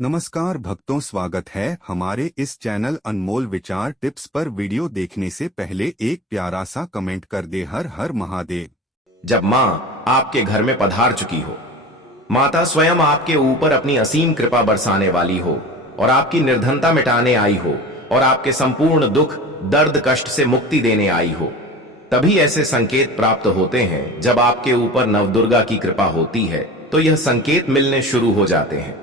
नमस्कार भक्तों, स्वागत है हमारे इस चैनल अनमोल विचार टिप्स पर। वीडियो देखने से पहले एक प्यारा सा कमेंट कर दे। हर हर महादेव। जब माँ आपके घर में पधार चुकी हो, माता स्वयं आपके ऊपर अपनी असीम कृपा बरसाने वाली हो और आपकी निर्धनता मिटाने आई हो और आपके संपूर्ण दुख दर्द कष्ट से मुक्ति देने आई हो, तभी ऐसे संकेत प्राप्त होते हैं। जब आपके ऊपर नवदुर्गा की कृपा होती है तो यह संकेत मिलने शुरू हो जाते हैं।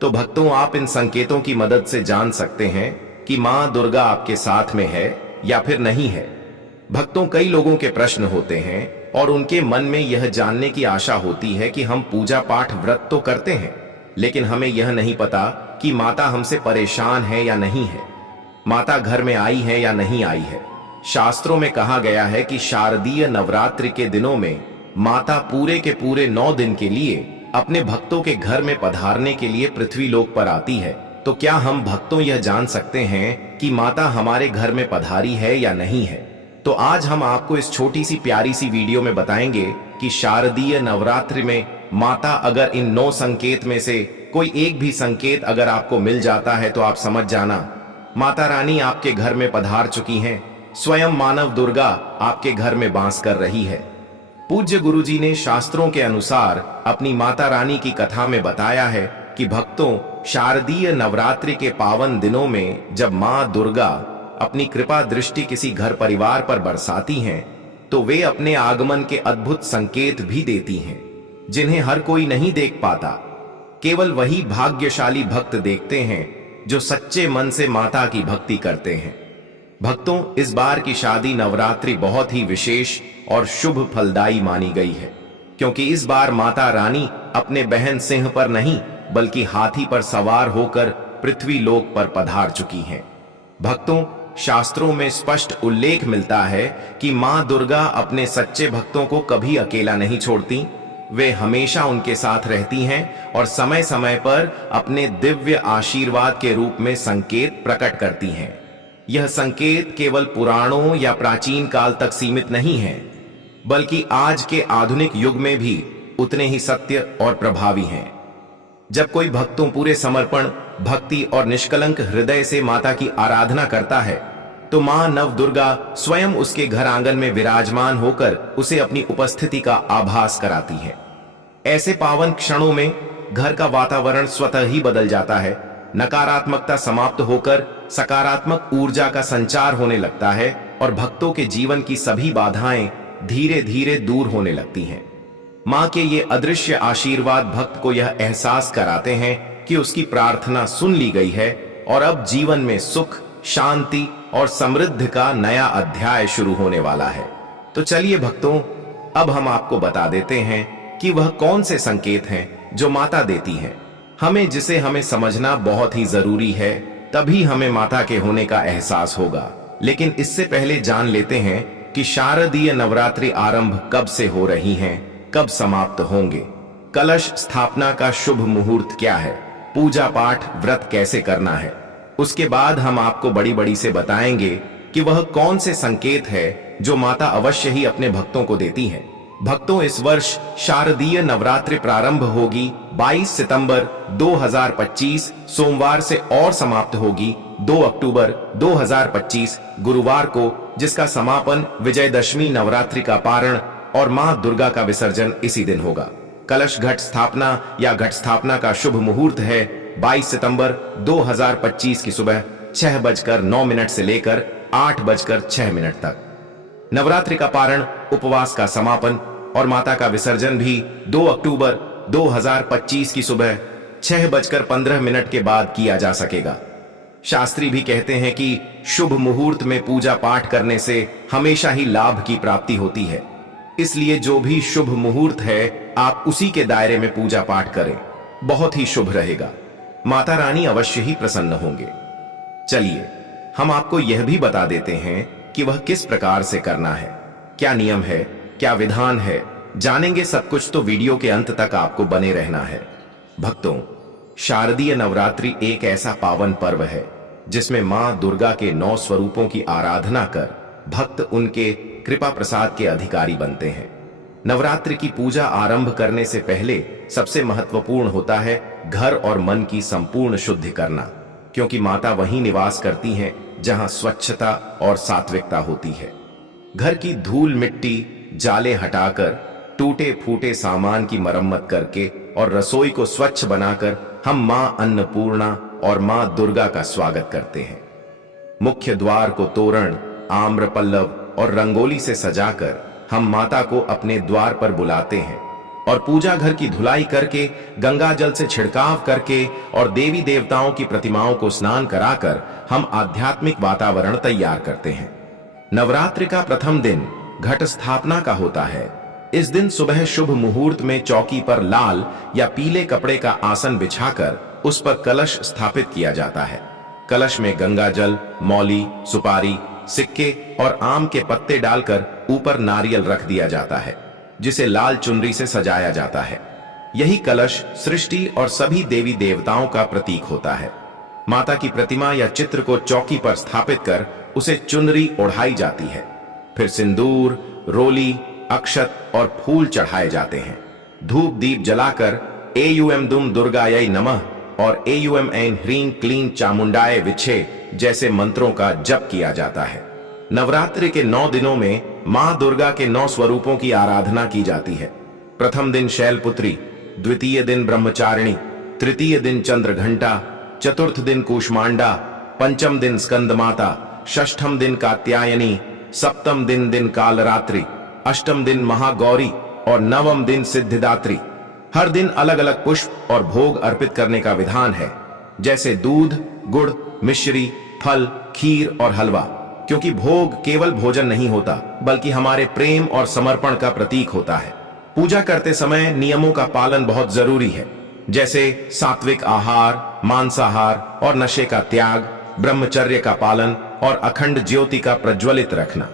तो भक्तों, आप इन संकेतों की मदद से जान सकते हैं कि मां दुर्गा आपके साथ में है या फिर नहीं है। भक्तों, कई लोगों के प्रश्न होते हैं और उनके मन में यह जानने की आशा होती है कि हम पूजा पाठ व्रत तो करते हैं, लेकिन हमें यह नहीं पता कि माता हमसे परेशान है या नहीं है, माता घर में आई है या नहीं आई है। शास्त्रों में कहा गया है कि शारदीय नवरात्रि के दिनों में माता पूरे के पूरे 9 दिन के लिए अपने भक्तों के घर में पधारने के लिए पृथ्वी लोक पर आती है। तो क्या हम भक्तों यह जान सकते हैं कि माता हमारे घर में पधारी है या नहीं है? तो आज हम आपको इस छोटी सी प्यारी सी वीडियो में बताएंगे कि शारदीय नवरात्रि में माता अगर इन 9 संकेत में से कोई एक भी संकेत अगर आपको मिल जाता है तो आप समझ जाना माता रानी आपके घर में पधार चुकी हैं। स्वयं मानव दुर्गा आपके घर में वास कर रही है। पूज्य गुरुजी ने शास्त्रों के अनुसार अपनी माता रानी की कथा में बताया है कि भक्तों, शारदीय नवरात्रि के पावन दिनों में जब मां दुर्गा अपनी कृपा दृष्टि किसी घर परिवार पर बरसाती हैं, तो वे अपने आगमन के अद्भुत संकेत भी देती हैं, जिन्हें हर कोई नहीं देख पाता। केवल वही भाग्यशाली भक्त देखते हैं जो सच्चे मन से माता की भक्ति करते हैं। भक्तों, इस बार की शादी नवरात्रि बहुत ही विशेष और शुभ फलदायी मानी गई है, क्योंकि इस बार माता रानी अपने बहन सिंह पर नहीं बल्कि हाथी पर सवार होकर पृथ्वी लोक पर पधार चुकी हैं। भक्तों, शास्त्रों में स्पष्ट उल्लेख मिलता है कि मां दुर्गा अपने सच्चे भक्तों को कभी अकेला नहीं छोड़ती। वे हमेशा उनके साथ रहती हैं और समय समय पर अपने दिव्य आशीर्वाद के रूप में संकेत प्रकट करती हैं। यह संकेत केवल पुराणों या प्राचीन काल तक सीमित नहीं है, बल्कि आज के आधुनिक युग में भी उतने ही सत्य और प्रभावी हैं। जब कोई भक्तों पूरे समर्पण, भक्ति और निष्कलंक हृदय से माता की आराधना करता है, तो मां नवदुर्गा स्वयं उसके घर आंगन में विराजमान होकर उसे अपनी उपस्थिति का आभास कराती है। ऐसे पावन क्षणों में घर का वातावरण स्वतः ही बदल जाता है। नकारात्मकता समाप्त होकर सकारात्मक ऊर्जा का संचार होने लगता है और भक्तों के जीवन की सभी बाधाएं धीरे धीरे दूर होने लगती हैं। मां के ये अदृश्य आशीर्वाद भक्त को यह एहसास कराते हैं कि उसकी प्रार्थना सुन ली गई है और अब जीवन में सुख, शांति और समृद्धि का नया अध्याय शुरू होने वाला है। तो चलिए भक्तों, अब हम आपको बता देते हैं कि वह कौन से संकेत हैं जो माता देती हैं, जिसे हमें समझना बहुत ही जरूरी है, तभी हमें माता के होने का एहसास होगा। लेकिन इससे पहले जान लेते हैं कि शारदीय नवरात्रि आरंभ कब से हो रही हैं, कब समाप्त होंगे, कलश स्थापना का शुभ मुहूर्त क्या है, पूजा पाठ व्रत कैसे करना है। उसके बाद हम आपको बड़ी बड़ी से बताएंगे कि वह कौन से संकेत है जो माता अवश्य ही अपने भक्तों को देती है। भक्तों, इस वर्ष शारदीय नवरात्रि प्रारंभ होगी 22 सितंबर 2025 सोमवार से और समाप्त होगी 2 अक्टूबर 2025 गुरुवार को, जिसका समापन विजयदशमी नवरात्रि का पारण और मां दुर्गा का विसर्जन इसी दिन होगा। कलश घट स्थापना या घट स्थापना का शुभ मुहूर्त है 22 सितंबर 2025 की सुबह 6:09 से लेकर 8:06 तक। नवरात्रि का पारण, उपवास का समापन और माता का विसर्जन भी 2 अक्टूबर 2025 की सुबह 6:15 के बाद किया जा सकेगा। शास्त्री भी कहते हैं कि शुभ मुहूर्त में पूजा पाठ करने से हमेशा ही लाभ की प्राप्ति होती है, इसलिए जो भी शुभ मुहूर्त है आप उसी के दायरे में पूजा पाठ करें, बहुत ही शुभ रहेगा। माता रानी अवश्य ही प्रसन्न होंगे। चलिए हम आपको यह भी बता देते हैं कि वह किस प्रकार से करना है, क्या नियम है, क्या विधान है। जानेंगे सब कुछ, तो वीडियो के अंत तक आपको बने रहना है। भक्तों, शारदीय नवरात्रि एक ऐसा पावन पर्व है जिसमें मां दुर्गा के 9 स्वरूपों की आराधना कर भक्त उनके कृपा प्रसाद के अधिकारी बनते हैं। नवरात्रि की पूजा आरंभ करने से पहले सबसे महत्वपूर्ण होता है घर और मन की संपूर्ण शुद्धि करना, क्योंकि माता वहीं निवास करती हैं जहां स्वच्छता और सात्विकता होती है। घर की धूल मिट्टी जाले हटाकर, टूटे फूटे सामान की मरम्मत करके और रसोई को स्वच्छ बनाकर हम मां अन्नपूर्णा और मां दुर्गा का स्वागत करते हैं। मुख्य द्वार को तोरण, आम्र पल्लव और रंगोली से सजाकर हम माता को अपने द्वार पर बुलाते हैं और पूजा घर की धुलाई करके, गंगा जल से छिड़काव करके और देवी देवताओं की प्रतिमाओं को स्नान कराकर हम आध्यात्मिक वातावरण तैयार करते हैं। नवरात्रि का प्रथम दिन घट स्थापना का होता है। इस दिन सुबह शुभ मुहूर्त में चौकी पर लाल या पीले कपड़े का आसन बिछाकर उस पर कलश स्थापित किया जाता है। कलश में गंगा जल, मौली, सुपारी, सिक्के और आम के पत्ते डालकर ऊपर नारियल रख दिया जाता है, जिसे लाल चुनरी से सजाया जाता है। यही कलश सृष्टि और सभी देवी देवताओं का प्रतीक होता है। माता की प्रतिमा या चित्र को चौकी पर स्थापित कर उसे चुनरी ओढ़ाई जाती है। फिर सिंदूर, रोली, अक्षत और फूल चढ़ाए जाते हैं। धूप दीप जलाकर एयुएम दुम दुर्गायै नमः और एयुएम ऐन ह्रीं क्लीं चामुंडाय विच्छे जैसे मंत्रों का जप किया जाता है। नवरात्रि के 9 दिनों में मां दुर्गा के 9 स्वरूपों की आराधना की जाती है। प्रथम दिन शैलपुत्री, द्वितीय दिन ब्रह्मचारिणी, तृतीय दिन चंद्रघंटा, चतुर्थ दिन कूष्मांडा, पंचम दिन स्कंद माता, षष्ठम दिन कात्यायनी, सप्तम दिन कालरात्रि, अष्टम दिन महागौरी और नवम दिन सिद्धिदात्री। हर दिन अलग अलग पुष्प और भोग अर्पित करने का विधान है, जैसे दूध, गुड़, मिश्री, फल, खीर और हलवा, क्योंकि भोग केवल भोजन नहीं होता बल्कि हमारे प्रेम और समर्पण का प्रतीक होता है। पूजा करते समय नियमों का पालन बहुत जरूरी है, जैसे सात्विक आहार, मांसाहार और नशे का त्याग, ब्रह्मचर्य का पालन और अखंड ज्योति का प्रज्वलित रखना।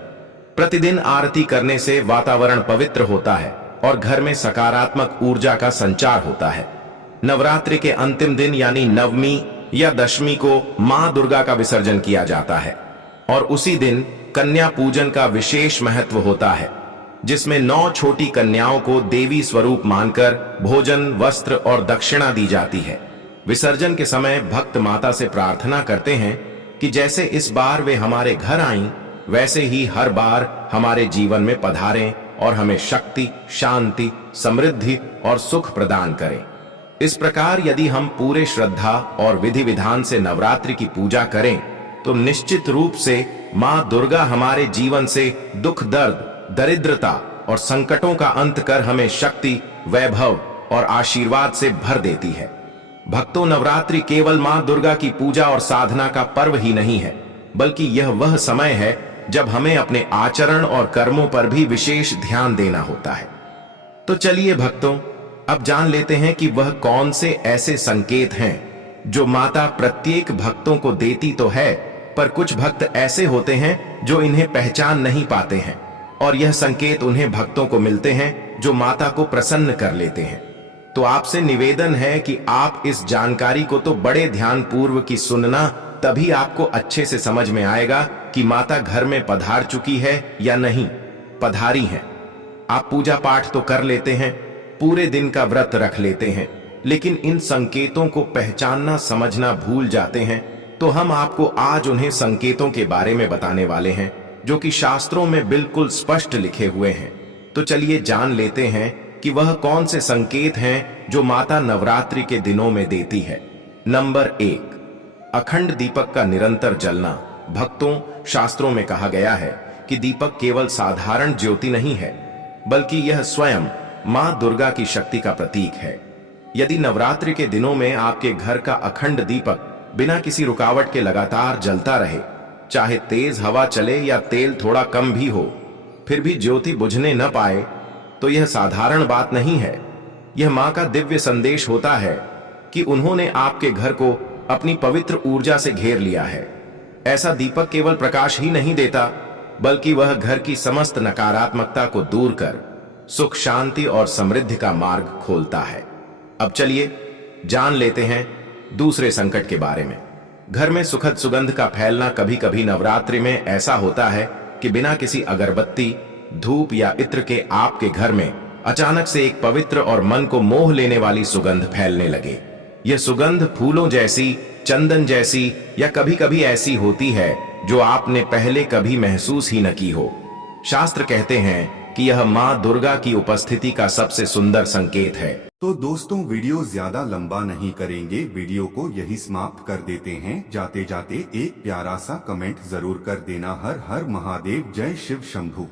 प्रतिदिन आरती करने से वातावरण पवित्र होता है और घर में सकारात्मक ऊर्जा का संचार होता है। नवरात्रि के अंतिम दिन यानी नवमी या दशमी को मां दुर्गा का विसर्जन किया जाता है और उसी दिन कन्या पूजन का विशेष महत्व होता है, जिसमें 9 छोटी कन्याओं को देवी स्वरूप मानकर भोजन, वस्त्र और दक्षिणा दी जाती है। विसर्जन के समय भक्त माता से प्रार्थना करते हैं कि जैसे इस बार वे हमारे घर आईं, वैसे ही हर बार हमारे जीवन में पधारें और हमें शक्ति, शांति, समृद्धि और सुख प्रदान करें। इस प्रकार यदि हम पूरे श्रद्धा और विधि विधान से नवरात्रि की पूजा करें तो निश्चित रूप से मां दुर्गा हमारे जीवन से दुख, दर्द, दरिद्रता और संकटों का अंत कर हमें शक्ति, वैभव और आशीर्वाद से भर देती है। भक्तों, नवरात्रि केवल मां दुर्गा की पूजा और साधना का पर्व ही नहीं है, बल्कि यह वह समय है जब हमें अपने आचरण और कर्मों पर भी विशेष ध्यान देना होता है। तो चलिए भक्तों, अब जान लेते हैं कि वह कौन से ऐसे संकेत हैं जो माता प्रत्येक भक्तों को देती तो है, पर कुछ भक्त ऐसे होते हैं जो इन्हें पहचान नहीं पाते हैं और यह संकेत उन्हें भक्तों को मिलते हैं जो माता को प्रसन्न कर लेते हैं। तो आपसे निवेदन है कि आप इस जानकारी को तो बड़े ध्यान पूर्वक की सुनना, तभी आपको अच्छे से समझ में आएगा कि माता घर में पधार चुकी है या नहीं पधारी है। आप पूजा पाठ तो कर लेते हैं, पूरे दिन का व्रत रख लेते हैं, लेकिन इन संकेतों को पहचानना समझना भूल जाते हैं। तो हम आपको आज उन्हें संकेतों के बारे में बताने वाले हैं जो कि शास्त्रों में बिल्कुल स्पष्ट लिखे हुए हैं। तो चलिए जान लेते हैं कि वह कौन से संकेत हैं जो माता नवरात्रि के दिनों में देती है। नंबर 1, अखंड दीपक का निरंतर जलना। भक्तों, शास्त्रों में कहा गया है कि दीपक केवल साधारण ज्योति नहीं है, बल्कि यह स्वयं मां दुर्गा की शक्ति का प्रतीक है। यदि नवरात्रि के दिनों में आपके घर का अखंड दीपक बिना किसी रुकावट के लगातार जलता रहे, चाहे तेज हवा चले या तेल थोड़ा कम भी हो, फिर भी ज्योति बुझने न पाए, तो यह साधारण बात नहीं है। यह मां का दिव्य संदेश होता है कि उन्होंने आपके घर को अपनी पवित्र ऊर्जा से घेर लिया है। ऐसा दीपक केवल प्रकाश ही नहीं देता, बल्कि वह घर की समस्त नकारात्मकता को दूर कर सुख, शांति और समृद्धि का मार्ग खोलता है। अब चलिए जान लेते हैं दूसरे संकट के बारे में। घर में सुखद सुगंध का फैलना। कभी कभी नवरात्रि में ऐसा होता है कि बिना किसी अगरबत्ती, धूप या इत्र के आपके घर में अचानक से एक पवित्र और मन को मोह लेने वाली सुगंध फैलने लगे। यह सुगंध फूलों जैसी, चंदन जैसी या कभी कभी ऐसी होती है जो आपने पहले कभी महसूस ही न की हो। शास्त्र कहते हैं कि यह मां दुर्गा की उपस्थिति का सबसे सुंदर संकेत है। तो दोस्तों, वीडियो ज्यादा लंबा नहीं करेंगे, वीडियो को यही समाप्त कर देते हैं। जाते जाते एक प्यारा सा कमेंट जरूर कर देना। हर हर महादेव, जय शिव शंभू।